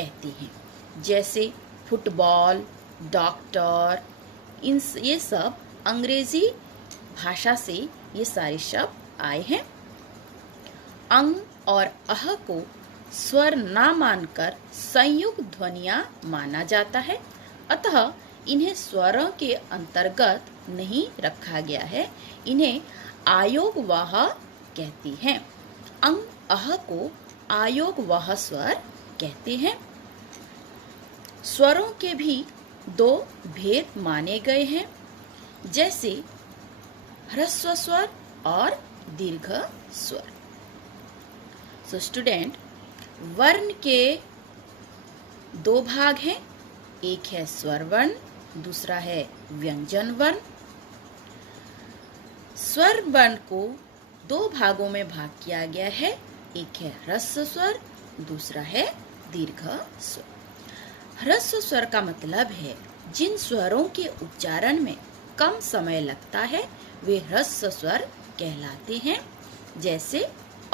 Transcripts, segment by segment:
कहते हैं, जैसे फुटबॉल, डॉक्टर, ये सब अंग्रेजी भाषा से ये सारे शब्द आए हैं। अंग और अह को स्वर ना मानकर संयुक्त ध्वनियां माना जाता है, अतः इन्हें स्वरों के अंतर्गत नहीं रखा गया है। इन्हें आयोगवाह कहते हैं। अंग अह को आयोगवाह स्वर कहते हैं। स्वरों के भी दो भेद माने गए हैं, जैसे ह्रस्व स्वर और दीर्घ स्वर। सो स्टूडेंट, वर्ण के दो भाग हैं, एक है स्वर वर्ण, दूसरा है व्यंजन वर्ण। स्वर वर्ण को दो भागों में भाग किया गया है, एक है ह्रस्व स्वर, दूसरा है दीर्घ स्वर। ह्रस्व स्वर का मतलब है जिन स्वरों के उच्चारण में कम समय लगता है वे ह्रस्व स्वर कहलाते हैं, जैसे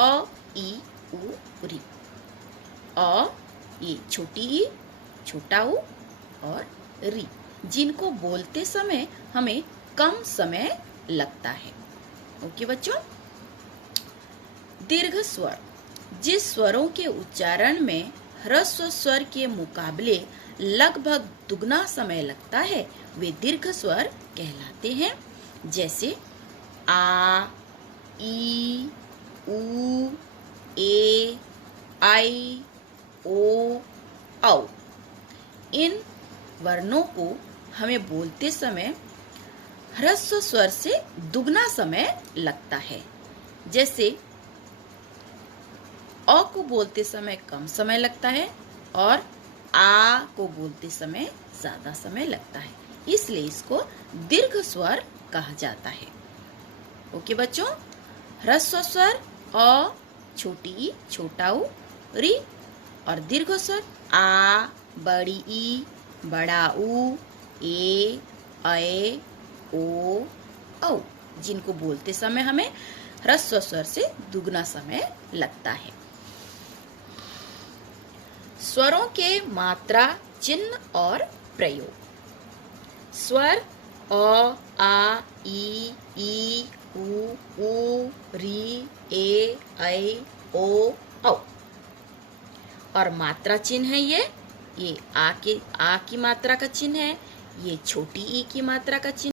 अ, ई, उ, री। अ, ये छोटी ई, छोटा उ और री, जिनको बोलते समय हमें कम समय लगता है। ओके बच्चों। दीर्घ स्वर, जिस स्वरों के उच्चारण में ह्रस्व स्वर के मुकाबले लगभग दुगना समय लगता है वे दीर्घ स्वर कहलाते हैं, जैसे आ, ई, उ, ए, आई, ओ, औ। इन वर्णों को हमें बोलते समय ह्रस्व स्वर से दुगना समय लगता है, जैसे अ को बोलते समय कम समय लगता है और आ को बोलते समय ज्यादा समय लगता है, इसलिए इसको दीर्घ स्वर कहा जाता है। ओके बच्चों। ह्रस्व स्वर अ, छोटी ई, छोटा उ, री, और दीर्घ स्वर आ, बड़ी ई, बड़ा उ, ए, ऐ, ओ, औ, जिनको बोलते समय हमें ह्रस्व स्वर से दुगना समय लगता है। स्वरों के मात्रा, चिन्ह और प्रयोग। स्वर अ, आ, ई, उ, री, ए, ऐ, ओ, औ। और मात्रा चिन्ह है ये आ की मात्रा का चिन्ह है, ये छोटी ई की मात्रा का चिन्ह